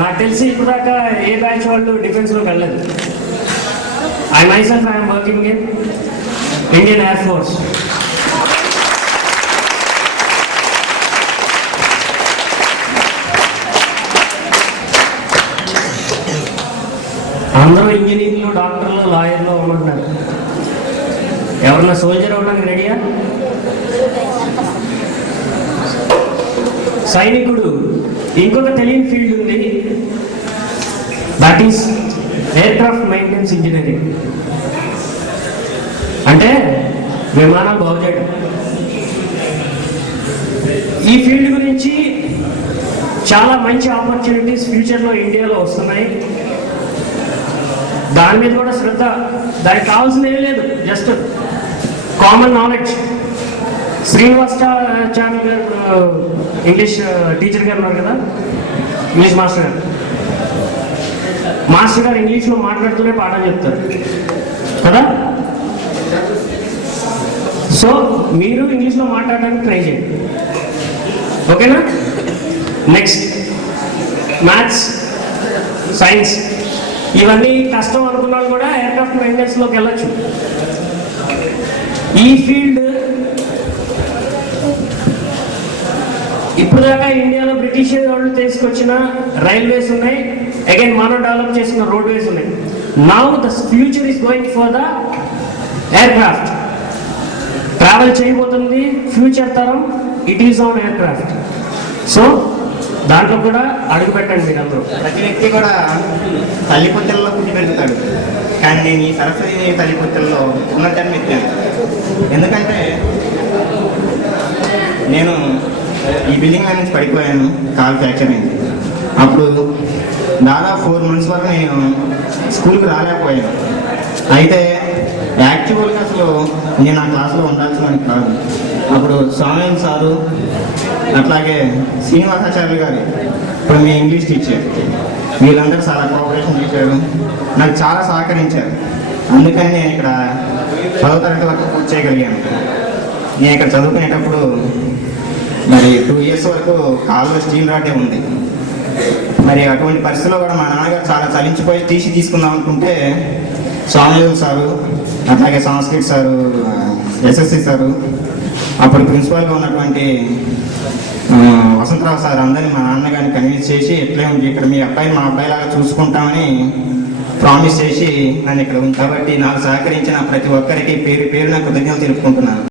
నాకు తెలిసి ఇప్పుడు దాకా ఏ బ్యాచ్ వాళ్ళు డిఫెన్స్లోకి వెళ్ళలేదు. I myself I'm working in Indian air force. అందరూ ఇంజనీర్లు, డాక్టర్లు, లాయర్లు అవ్వమంటున్నారు. ఎవరన్నా సోల్జర్ అవ్వడానికి రెడీయా? సైనికుడు. ఇంకొక తెలియని ఫీల్డ్ ఉంది, that is air craft maintenance engineering. అంటే విమానాలు బాగు చేయడం. ఈ ఫీల్డ్ గురించి చాలా మంచి ఆపర్చునిటీస్ ఫ్యూచర్లో ఇండియాలో వస్తున్నాయి. దాని మీద కూడా శ్రద్ధ, దానికి కావాల్సింది ఏం లేదు, జస్ట్ కామన్ నాలెడ్జ్. శ్రీనివాసాచార్య గారు ఇంగ్లీష్ టీచర్ గారు ఉన్నారు కదా, ఇంగ్లీష్ మాస్టర్ గారు ఇంగ్లీష్లో మాట్లాడుతూనే పాఠం చెప్తారు కదా. సో మీరు ఇంగ్లీష్లో మాట్లాడడానికి ట్రై చేయండి, ఓకేనా? నెక్స్ట్ మ్యాథ్స్, సైన్స్, ఇవన్నీ కష్టం అనుకున్న వాళ్ళు కూడా ఎయిర్క్రాఫ్ట్ మెయింటెనెన్స్లోకి వెళ్ళచ్చు. ఈ ఫీల్డ్ ఇప్పుడు దాకా ఇండియాలో బ్రిటిష్ వాళ్ళు తీసుకొచ్చిన రైల్వేస్ ఉన్నాయి, అగైన్ మనం డెవలప్ చేసిన రోడ్వేస్ ఉన్నాయి. Now the future is going for the aircraft. Travel చేయబోతుంది ఫ్యూచర్ తరం, it is on aircraft. So దాంట్లో కూడా అడుగు పెట్టండి మీరు అందరూ. ప్రతి వ్యక్తి కూడా తల్లిపుట్టల్లో పుట్టి పెరుగుతాడు, కానీ నేను ఈ సరస్వతి తల్లిపుట్టల్లో ఉన్నతని ఎత్తాను. ఎందుకంటే నేను ఈ బిల్డింగ్ మీద నుంచి పడిపోయాను, కాల్ ఫ్రాక్చర్ అయింది. అప్పుడు దాదాపు 4 months వరకు నేను స్కూల్కి రాలేకపోయాను. అయితే యాక్చువల్గా అసలు నేను నా క్లాస్లో ఉండాల్సిన కాదు. అప్పుడు స్వామి సారు, అట్లాగే శ్రీనివాసాచార్య గారు, ఇప్పుడు మీ ఇంగ్లీష్ టీచర్, వీళ్ళందరూ చాలా కోఆపరేషన్ చేశారు, నాకు చాలా సహకరించారు. అందుకని నేను ఇక్కడ 10వ తరగతి వరకు పూర్తి చేయగలిగాను. నేను ఇక్కడ చదువుకునేటప్పుడు మరి 2 years వరకు కాలువ స్టీల్ రాటే ఉంది. మరి అటువంటి పరిస్థితుల్లో కూడా మా నాన్నగారు చాలా చలించిపోయి తీసుకుందాం అనుకుంటే స్వామి సారు, అట్లాగే సంస్కృత్ సారు, ఎస్ఎస్సి సారు, అప్పుడు ప్రిన్సిపాల్గా ఉన్నటువంటి వసంతరావు సార్ అందరినీ మా నాన్నగారిని కన్విన్స్ చేసి ఎట్లే ఉంది ఇక్కడ మీ అబ్బాయిని మా అబ్బాయిలాగా చూసుకుంటామని ప్రామిస్ చేసి నన్ను ఇక్కడ ఉంది. కాబట్టి నాకు సహకరించిన ప్రతి ఒక్కరికి పేరు పేరున కృతజ్ఞతలు తెలుపుకుంటున్నాను.